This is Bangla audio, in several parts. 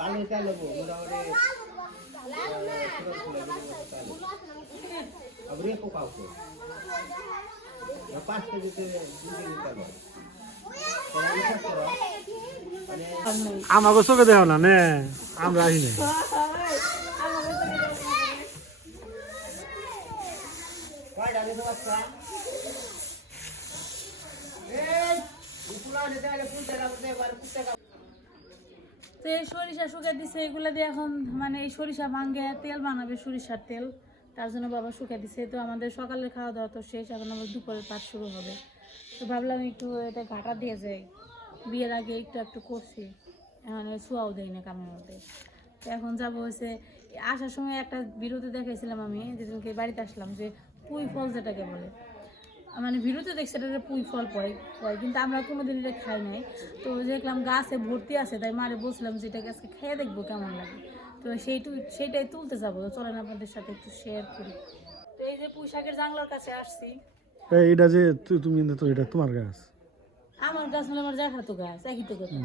ভালো চাল মোটামুটি আবার একো কাউকে 5 কেজিতে 2 কেজি চাল আমাকে চোখে দেও না নে আমরা আহি না কয়টা দিতে বাচ্চা এই উপলানে দেলে পুঁতে রাখতে পারে পুঁতে তো এই সরিষা শুকিয়ে দিছে এগুলো দিয়ে এখন মানে এই সরিষা ভাঙ্গে তেল বানাবে সরিষার তেল তার জন্য বাবা শুকিয়ে দিছে তো আমাদের সকালের খাওয়া দাওয়া তো শেষ এখন আবার দুপুরের পাঠ শুরু হবে তো ভাবলাম একটু এটা ঘাটা দিয়ে যাই বিয়ের আগে একটু করছি এখন শোয়াও দেয় না কামের মধ্যে তো এখন যাবো হচ্ছে আসার সময় একটা বিরতি দেখাইছিলাম আমি যেদিনকে বাড়িতে আসলাম যে পুঁই ফল যেটাকে বলে মানে ভিডিওতে দেখছি এটা পুঁই ফল পড়ে কিন্তু আমরা কোনোদিন এটা খাই নাই তো দেখলাম গাছে ভর্তি আছে তাই মারে বলছিলাম যে এটাকে আজকে খেয়ে দেখবো কেমন লাগে তো সেইটাই তুলতে যাবো তো চলেন আপনাদের সাথে একটু শেয়ার করি তো এই যে পুঁই শাকের জাংলার কাছে আসছি এটা যে তুমি তো এটা তোমার গাছ আমার গাছ মানে আমার জ্যাঠাতো গাছ একই তো কথা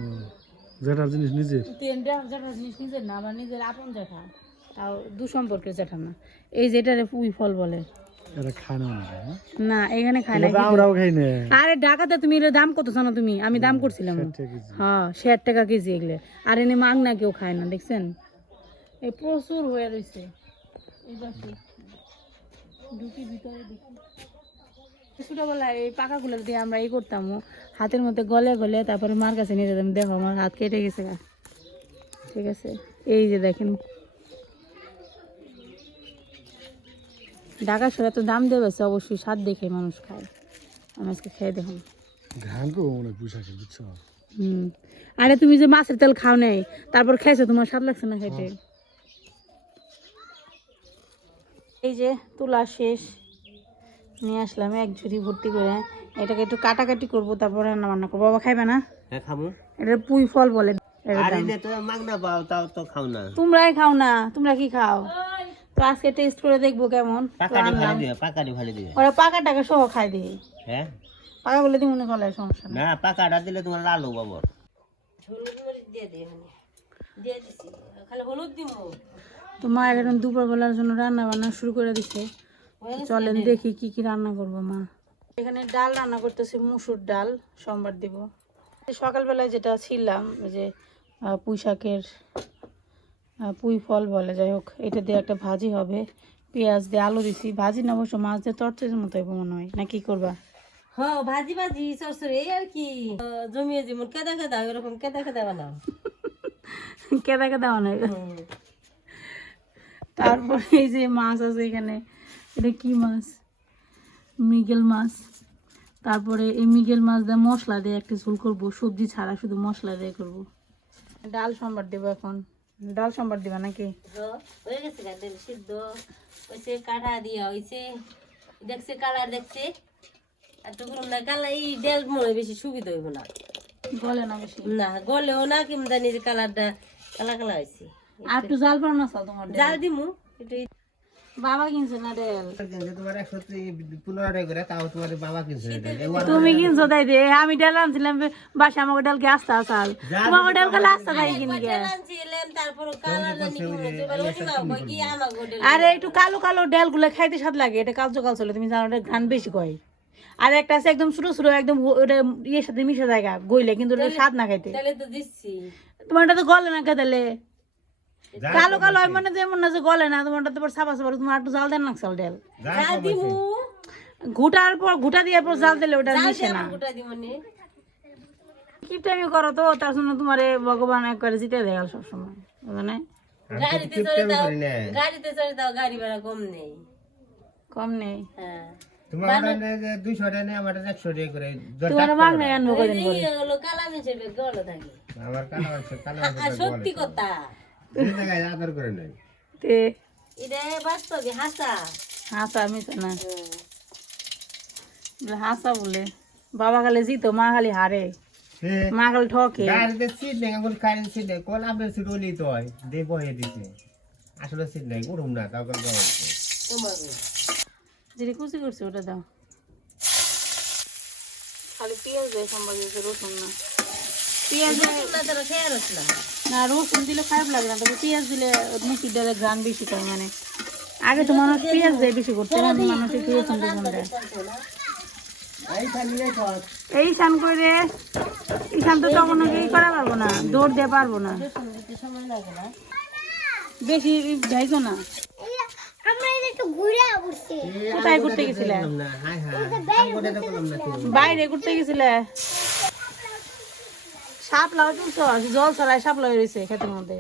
যেটার জিনিস নিজের জ্যাঠার জিনিস নিজের না আমার নিজের আপন জ্যাঠা তাও দু সম্পর্কের জ্যাঠা না এই যেটারে পুঁই ফল বলে এটা খায় না না এখানে খায় না আমরাও খাই না আরে ঢাকাতে তুমি এর দাম কত জানো তুমি আমি দাম করছিলাম হ্যাঁ 60 টাকা কেজি এগুলো আর এনে মাং না কেউ খায় না দেখছেন এই প্রচুর হয়ে রয়েছে এই বাকি ঢুকি ভিতরে দেখি ছোটবেলায় এই পাকাগুলো দিয়ে আমরা এই করতাম হাতের মধ্যে গলে গলে তারপরে মার কাছে নিয়ে যেতাম দেখো আমার হাত কেটে গেছে ঠিক আছে এই যে দেখেন ঢাকা শহরে তো দাম দেবে অবশ্যই স্বাদ দেখে মানুষ খায় আমি আজকে খেয়ে দেখুন আরে তুমি যে মাছের তেল খাও নাই তারপর খাইছো তোমার স্বাদ লাগছে না খাইতে এই যে তুলা শেষ নিয়ে আসলাম এক ঝুড়ি ভর্তি করে এটাকে একটু কাটাকাটি করবো তারপর রান্না বান্না করবো বাবা খাইবে না হ্যাঁ খাবো এটা পুঁই ফল বলে আরে নে তো মাগনা পাও তাও তো খাও না তোমরাই খাও না তোমরা কি খাও তো আজকে টেস্ট করে দেখবো কেমন পাকাটি ভালো দিবে ওরা পাকাটাকে সহ খাই দিই হ্যাঁ পাকা বলে দিই মনে করলে সমস্যা না পাকাটা দিলে তোমার লাল বাবা হলুদ মরিচ দিয়ে দিছি খালি হলুদ দিব তো মায়ের এখন দুপুরবেলার জন্য রান্না বান্না শুরু করে দিছে চলেন দেখি কি কি রান্না করবো মা এখানে ডাল রান্না করতেছে মুসুর ডাল সোমবার দিব সকালবেলায় যেটা ছিলাম যে পুঁই শাকের পুঁই ফল বলে যাই হোক এটা দিয়ে একটা ভাজি হবে পেঁয়াজ দিয়ে আলু দিছি ভাজি না অবশ্য মাছ দিয়ে তরকারির মতো মনে হয় না কি করবা হ্যাঁ ভাজি ভাজি সরসরে এই আর কি জমিয়ে যেমন কেদা কেদা এরকম কেদা কেদা বানাও কেদা কেদা অনেক তারপরে এই যে মাছ আছে এখানে এটা কি মাছ মৃগেল মাছ তারপরে এই মৃগেল মাছ দিয়ে মশলা দিয়ে একটা ঝোল করবো সবজি ছাড়া শুধু মশলা দিয়ে করবো ডাল সম্বার দেবো এখন ডাল সম্বার দিবা নাকি হয়ে গেছে ডাল সিদ্ধ হয়েছে কাঠা দিয়া হয়েছে দেখছে কালার দেখছে আর তো না কালার এই ডাল মনে বেশি সুবিধা হইব না গলে না বেশি না গলেও না কিম জানি যে কালারটা কালা কালা হয়েছে আর একটু জাল পাও না চাল তোমার জাল দিমু একটু বাবা কিনছে না ডাল তোমার 115 টাকা করে তাও তোমার বাবা কিনছে তুমি কিনছো তাই দে আমি ডাল আনছিলাম বাসা আমাকে ডাল কে আস্তা আসাল তোমাকে ডাল কালে আস্তা তাই কিনি গে তারপর কালার জানি কি হয়েছে বলে ওটি না কি আমাগো ডাল আরে একটু কালো কালো ডাল গুলো খাইতে স্বাদ লাগে এটা কালচো কালচো তুমি জানো এটা ঘ্রাণ বেশি কয় আর একটা আছে একদম ছোট ছোট একদম ওটা ইয়ের সাথে মিশে জায়গা গইলে কিন্তু ওটা স্বাদ না খাইতে তাহলে তো দিচ্ছি তোমারটা তো গলে না খেতে কালো কালো হয় মানে যেমন না যে গলে না তোমারটা তো সাবা সাবা তোমার একটু জাল দেন না চাল ডাল জাল দিমু ঘুটার পর ঘুটা দেওয়ার পর জাল দিলে ওটা মিশে না গোটা দিমনে কি টাইমে করো তো তার জন্য তোমার ভগবান একবারে জিতে দেয় সবসময় মানে গাড়িতে চড়ে দাও গাড়ি ভাড়া কম নেই কম নেই হ্যাঁ তোমার 200 টাকা নেই আমার 100 টাকা করে তোমার মাগ নেই আনবো কদিন পরে এই হলো কালা মিশে গলো থাকে আমার কালা আর সত্যি কথা এই জায়গায় আদর করে নাই তে এটা বাস্তবে হাসা হাসা মিশে না হাসা বলে বাবা খালি জিতো মা খালি হারে মা খালি ঠকে গাড়িতে সিট নেই এখন কারেন্ট সিট নেই কোন আপনার সিট ওলি তো হয় দিয়ে বহে দিছে আসলে সিট নেই উঠুম না তাও করে তোমার যেটা কুচি করছে ওটা দাও খালি পেঁয়াজ দেয় সম্বাদ রসুন না পেঁয়াজ খেয়ে রসলাম না, রসুন দিলে খারাপ লাগে না, তবে পেঁয়াজ দিলে মুসুর ডালের ঘ্রাণ বেশি করে। মানে আগে তো মানুষ পেঁয়াজ দেয় বেশি করতে, এখন মানুষ একটু রসুন টসুন দেয়। এই স্নান করে এইখান তো তখন ই করা পারবো না, দৌড় দিয়ে পারবো না, সময় লাগে না। বেশি যাইতো না। কোথায় ঘুরতে গেছিলে? বাইরে ঘুরতে গেছিলে? শাপলা তুলছো? জল ছড়ায় শাপলা রয়েছে ক্ষেতের মধ্যে।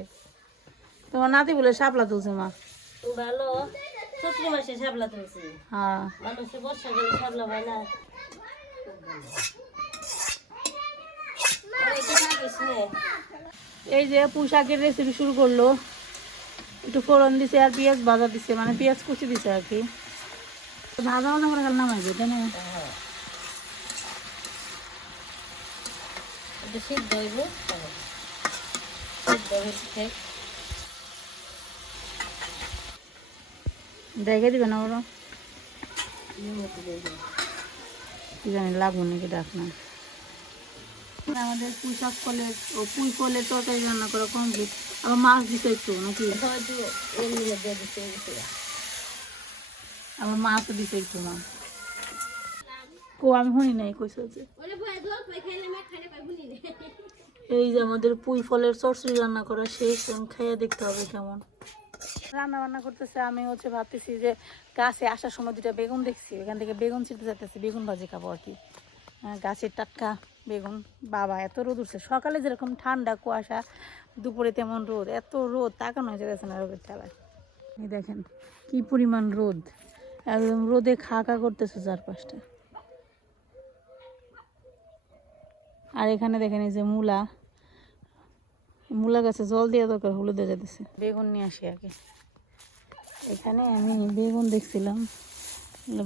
তোমার নাতি বলে শাপলা তুলছে মা। ভালো, চৈত্র মাসে শাপলা তুলছে। হ্যাঁ, মানুষে বর্ষাকালে শাপলা হয় না। এই যে পোশাকের রেসিপি শুরু করলো, একটু ফোড়ন দিছে আর পেঁয়াজ ভাজা দিছে, মানে পেঁয়াজ কুচি দিছে আর কি। ভাজা ভাজা করে গেল নামাইবে, তাই না? সিদ্ধ হইব, দেখে দিবে না ওরা, কি জানি লাগবো নাকি ডাক না। আমাদের পুঁইশাক ফলের পুঁই ফলের তরকারি রান্না করা কমপ্লিট। আবার মাছ দিছে একটু নাকি? আবার মাছও দিছে একটু। মা কো আমি শুনি নাই কইছে যে এই যে আমাদের পুঁই ফলের চচ্চড়ি রান্না করা শেষ, খাইয়ে দেখতে হবে কেমন। রান্না বান্না করতেছে, আমি হচ্ছে ভাবতেছি যে গাছে আসার সময় দুটা বেগুন দেখছি, এখান থেকে বেগুন ছিঁড়তে যাইতেছি, বেগুন ভাজি খাবো আর কি। গাছের টাটকা বেগুন। বাবা এত রোদ উঠছে, সকালে যেরকম ঠান্ডা কুয়াশা, দুপুরে তেমন রোদ, এত রোদ তাকানো হয়ে যাচ্ছে না রোদের ঠেলায়। এই দেখেন কি পরিমাণ রোদ, একদম রোদে খাকা করতেছে চারপাশটা। আর এখানে দেখেন এই যে মূলা গাছে জল দেওয়া দরকার, হলুদে যেতেছে। বেগুন নিয়ে আসি আগে। এখানে আমি বেগুন দেখছিলাম,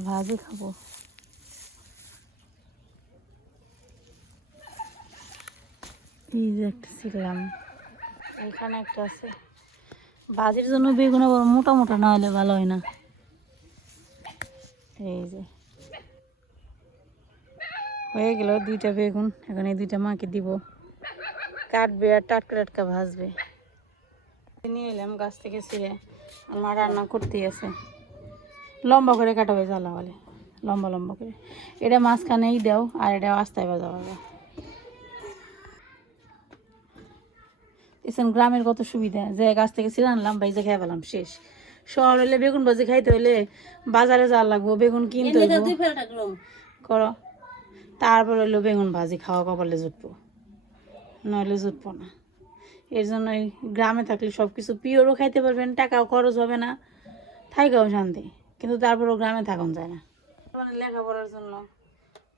ভাজি খাবো। এই যে একটা ছিলাম, এখানে একটা আছে। ভাজির জন্য বেগুন আবার মোটা মোটা না হলে ভালো হয় না। এই যে হয়ে গেল দুইটা বেগুন, এখন এই দুইটা মাকে দিব, কাটবে আর টাটকা টাটকা ভাজবে। নিয়ে এলাম গাছ থেকে ছিঁড়ে, আমার রান্না করতেই আছে। লম্বা করে কাটাবে, জ্বালা বলে লম্বা লম্বা করে। এটা মাঝখানেই দাও, আর এটা আস্তায় ভাজা ভাজা। এসন গ্রামের কত সুবিধা, যে গাছ থেকে ছিঁড়ে আনলাম, ভাইজা খেয়ে পেলাম, শেষ। শহর হলে বেগুন ভাজি খাইতে হলে বাজারে যাওয়া লাগবো, বেগুন কিনতে করো, তারপর হইলো বেগুন ভাজি খাওয়া কপালে জুটবো, নইলে জুটবো না। এর জন্য গ্রামে থাকলে সব কিছু পিওরও খাইতে পারবেন, টাকাও খরচ হবে না, থাইকাও শান্তি। কিন্তু তারপরেও গ্রামে থাকুন যায় না, মানে লেখাপড়ার জন্য।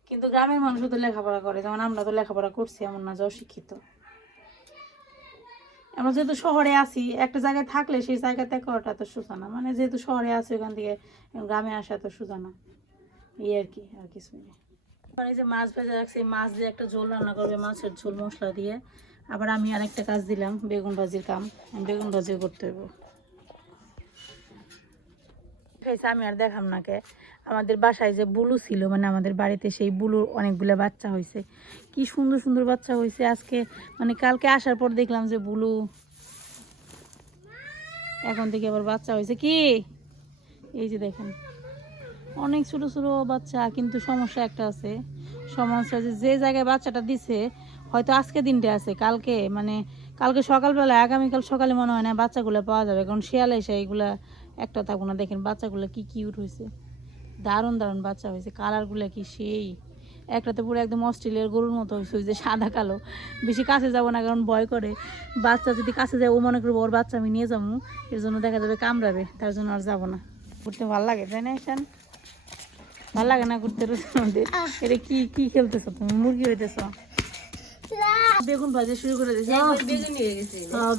কিন্তু গ্রামের মানুষও তো লেখাপড়া করে, যেমন আমরা তো লেখাপড়া করছি, এমন না যে অশিক্ষিত। আমরা যেহেতু শহরে আছি, একটা জায়গায় থাকলে সেই জায়গা ত্যাগ করাটা তো সোজা না, মানে যেহেতু শহরে আছি ওখান থেকে গ্রামে আসা তো সোজা না, এই আর কি, আর কিছুই না। এই যে মাছ ভেজে রাখছি, মাছ দিয়ে একটা ঝোল রান্না করবে, মাছের ঝোল মশলা দিয়ে। আবার আমি আরেকটা কাজ দিলাম, বেগুন ভাজির কাম, বেগুন ভাজিও করতে হইব। আমি আর দেখাম না কে, আমাদের বাসায় যে বুলু ছিল, মানে আমাদের বাড়িতে সেই বুলুর অনেকগুলো বাচ্চা হয়েছে, কি সুন্দর সুন্দর বাচ্চা হয়েছে। আজকে মানে কালকে আসার পর দেখলাম যে বুলু এখন থেকে আবার বাচ্চা হয়েছে। কি এই যে দেখেন অনেক ছোট ছোট বাচ্চা, কিন্তু সমস্যা একটা আছে। সমস্যা যে জায়গায় বাচ্চাটা দিছে হয়তো আজকে দিনটা আছে, কালকে মানে কালকে সকালবেলা, আগামীকাল সকালে মনে হয় না বাচ্চাগুলো পাওয়া যাবে, কারণ শিয়াল এসে এইগুলা একটা থাকবো না। দেখেন বাচ্চাগুলো কি কিউট হয়েছে, দারুণ দারুণ বাচ্চা হয়েছে, কালারগুলো কি সেই। একটাতে পুরো একদম অস্ট্রেলিয়ার গরুর মতো হয়েছে, ওই যে সাদা কালো। বেশি কাছে যাবো না, কারণ ভয় করে বাচ্চা যদি কাছে যায়, ও মনে করবো ওর বাচ্চা আমি নিয়ে যাবো, এর জন্য দেখা যাবে কামড়াবে, তার জন্য আর যাবো না। ঘুরতে ভালো লাগে তাই না? এখান ভালো লাগে না ঘুরতে রোদের মধ্যে? এটা কি কি খেলতেছো তুমি? মুরগি হইতেছ? বেগুন ভাজা শুরু করে দিয়েছে।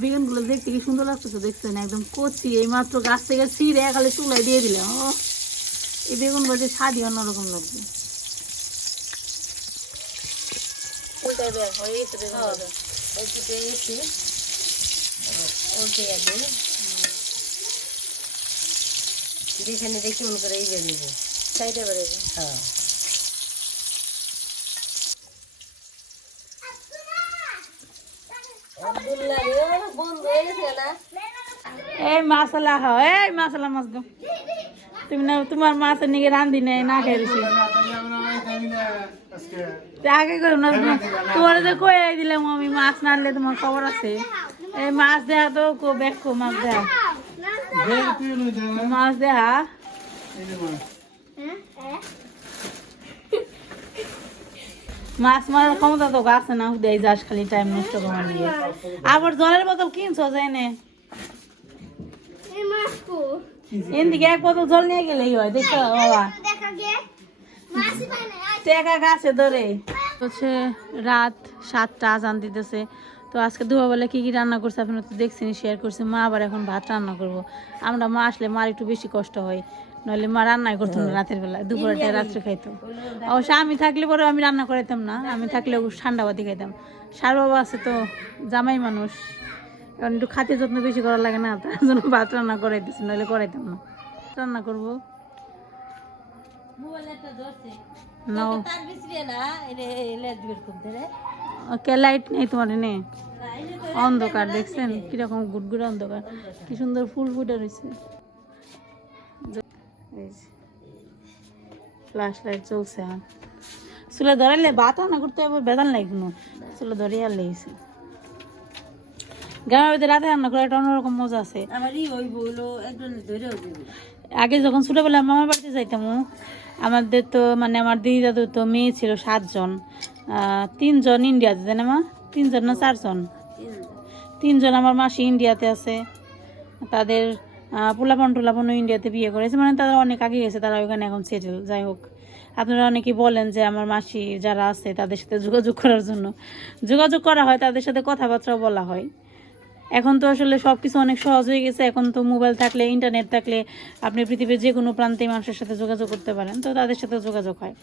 বেগুন গুলো দেখতে কি সুন্দর লাগতেছে, দেখছেন একদম কচি, এই মাত্র গাছ থেকে ছিঁড়ে খালি চুলায় দিয়ে দিলাম। এই বেগুন ভাজা স্বাদই অন্যরকম লাগবে। যেখানে দেখি মনে করে এই বেরিয়ে সাইডে বেরোবে। হয়ে গেছে না এই মাছলা খাও, এই মাছলা মাছ দাও। তুমি না তোমার মাছের নিকে রান্ধি নাই না খেয়েছি আগে করে না তোমার যে কয়ে দিলাম আমি মাছ না আনলে তোমার খবর আছে। এই মাছ দেহা তো দেখো মাছ দেহা মাছ দেহা মাছ মারার ক্ষমতা তো আছে না, দেয় যাস খালি টাইম নষ্ট করার নিয়ে। আবার জলের বোতল কিনছো জেনে এদিকে এক বোতল জল নিয়ে গেলেই হয়। দেখছো বাবা টেকা গাছে ধরে হচ্ছে রাত 7টা আজান দিতেছে। তো আজকে দুপুরবেলা কি কি রান্না করছে আপনারা তো দেখছেন, শেয়ার করছি। মা আবার এখন ভাত রান্না করবো। আমরা মা আসলে মার একটু বেশি কষ্ট হয়, নইলে মা রান্নাই করতো না রাতের বেলা, দুপুরটা রাত্রে খাইতো। অবশ্য আমি থাকলে পরে আমি রান্না করাইতাম না, আমি থাকলে ঠান্ডা বাতি খাইতাম। সার বাবা আছে তো জামাই মানুষ, কারণ একটু খাতে যত্ন বেশি করা লাগে না, তার জন্য ভাত রান্না করাইতেছি, নইলে করাইতাম না। রান্না করবো নাও। ওকে লাইট নেই তোমার এনে, অন্ধকার দেখছেন কিরকম গুড়গুড় অন্ধকার, কি সুন্দর ফুল ফুটে রয়েছে। ফ্ল্যাশ লাইট চলছে। চুলে ধরাইলে ভাত রান্না করতে হবে, বেদান লাগবে চুলে ধরে আর লেগেছে। গ্রামের বাড়িতে রাতে রান্না করে একটা অন্যরকম মজা আছে। আগে যখন ছোটবেলা মামার বাড়িতে যাইতাম, আমাদের তো মানে আমার দিদি দাদু তো মেয়ে ছিল 7 জন, 3 জন ইন্ডিয়াতে, তাই না মা? 3 জন না 4 জন? 3 জন। আমার মাসি ইন্ডিয়াতে আছে, তাদের পোলাপনও ইন্ডিয়াতে বিয়ে করেছে, মানে তারা অনেক আগে গেছে, তারা ওইখানে এখন সেটেল। যাই হোক, আপনারা অনেকেই বলেন যে আমার মাসি যারা আছে তাদের সাথে যোগাযোগ করার জন্য। যোগাযোগ করা হয়, তাদের সাথে কথাবার্তাও বলা হয়। এখন তো আসলে সব কিছু অনেক সহজ হয়ে গেছে। এখন তো মোবাইল থাকলে, ইন্টারনেট থাকলে আপনি পৃথিবীর যে কোনো প্রান্তে মানুষের সাথে যোগাযোগ করতে পারেন, তো তাদের সাথে যোগাযোগ হয়।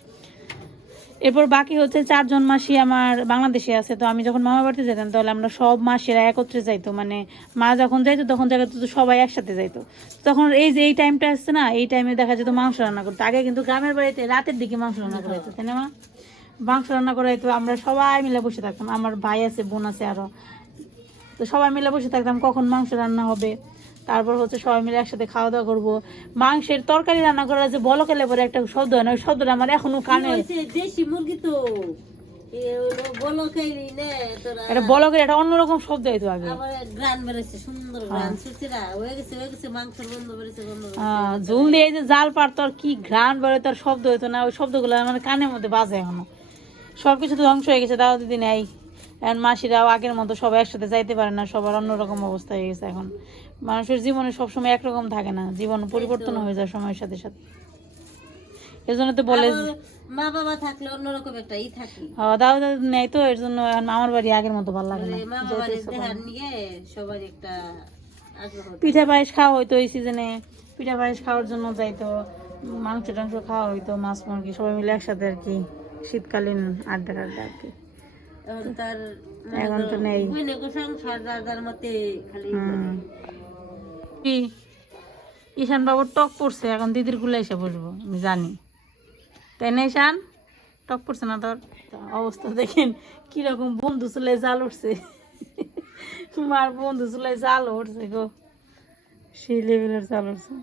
এরপর বাকি হচ্ছে 4 জন মাসি আমার বাংলাদেশে আছে। তো আমি যখন মামার বাড়িতে যেতাম তাহলে আমরা সব মাসিরা একত্রে যাইতো, মানে মা যখন যাইতো তখন জায়গাতে তো সবাই একসাথে যাইতো। তখন এই যে এই টাইমটা আসছে না, এই টাইমে দেখা যেত মাংস রান্না করতো। আগে কিন্তু গ্রামের বাড়িতে রাতের দিকে মাংস রান্না করাইতো, তাই না মা? মাংস রান্না করাইতো, আমরা সবাই মিলে বসে থাকতাম। আমার ভাই আছে, বোন আছে আরও, তো সবাই মিলে বসে থাকতাম কখন মাংস রান্না হবে। তারপর হচ্ছে সবাই মিলে একসাথে খাওয়া দাওয়া করবো। মাংসের তরকারি রান্না করার যে বলকেলে পরে একটা শব্দ হয় না, ওই শব্দটা আমার এখনো কানে। দেশি মুরগি তো এটা বলকের একটা অন্যরকম শব্দ হইতো আগে। ঝুল দিয়ে যে জাল পারতো আর কি ঘ্রাণ বেরোয়, তার শব্দ হইতো না, ওই শব্দগুলো আমার কানের মধ্যে বাজে এখনো। সবকিছু তো ধ্বংস হয়ে গেছে, তাও দিদি নেই। এখন মাসিরাও আগের মতো সবাই একসাথে যাইতে পারে না, সবার অন্যরকম অবস্থা হয়ে গেছে। এখন মানুষের জীবনে সবসময় একরকম থাকে না, জীবন পরিবর্তন হয়ে যায় সময়ের সাথে সাথে। এর জন্য তো বলে মা বাবা থাকলে অন্যরকম একটা ই থাকে। দাদা দাদু নেই তো, এর জন্য আমার বাড়ি আগের মতো ভালো লাগে না। মা বাবার দেহার নিয়ে সবার একটা আগ্রহ। পিঠা পায়েস খাওয়া হইতো এই সিজনে, পিঠা পায়েস খাওয়ার জন্য যাইতো, মাংস টাংস খাওয়া হইতো, মাছ মুরগি সবাই মিলে একসাথে আর কি, শীতকালীন আড্ডা আর কি। এখন তো নেই। ঈশান বাবুর টক পড়ছে, এখন দিদির গুলো এসে বসবো আমি জানি, তাই না ঈশান? টক পড়ছে না তোর? অবস্থা দেখেন কিরকম, বন্ধু চুলায় জাল উঠছে, মার বন্ধু চুলায় জাল উঠছে গো, সেই লেভেলের জাল উঠছে।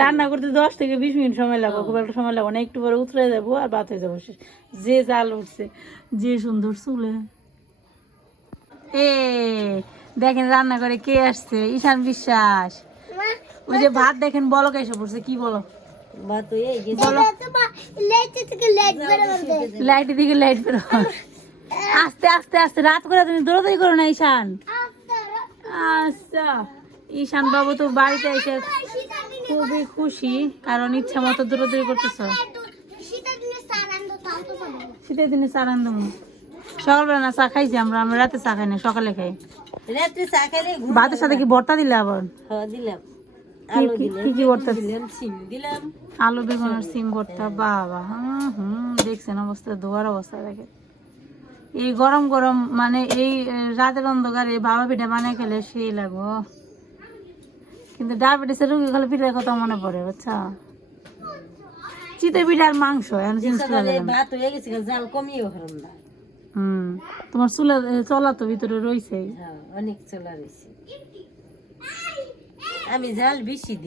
রান্না করতে 10 থেকে 20 মিনিট সময় লাগবে, খুব একটা সময় লাগবে না, একটু পরে উতরে যাবো আর ভাত হয়ে যাবো শেষ। যে জাল উঠছে, যে সুন্দর চুলে। দেখেন রান্না করে কে আসছে, ঈশান বিশ্বাস। ওই যে ভাত দেখেন বলক এসে পড়ছে, কি বলো? লাইট দিকে লাইট বেরো, আস্তে আস্তে আস্তে, রাত করে তুমি দৌড়াদৌড়ি করো না ঈশান। আচ্ছা, ঈশান বাবু তো বাড়িতে এসে খুবই খুশি, কারণ ইচ্ছা মতো দৌড়াদৌড়ি করতেছ। শীতের দিনে চা রান্ধব, সকালবেলা না চা খাইছি আমরা, আমরা রাতে চা খাই না, সকালে খাই। ভাতের সাথে কি ভর্তা দিলে আবার? দিলাম কি কি ভর্তা? আলু বেগুন আর সিম ভর্তা। বাবা, দেখছেন অবস্থা, ধোয়ার অবস্থা দেখে। এই গরম গরম মানে এই রাতের অন্ধকারে বাবা পিঠা বানিয়ে খেলে সেই লাগবো, কিন্তু ডায়াবেটিসের রোগী খেলে পিঠার কথা মনে পড়ে, বুঝছা? চিতই পিঠার মাংস ভাত হয়ে গেছে, জাল কমিয়ে তোমার চুলা চলা তো ভিতরে রয়েছে। হ্যাঁ অনেক চলা রয়েছে। আমি ঝাল বেশি দিই।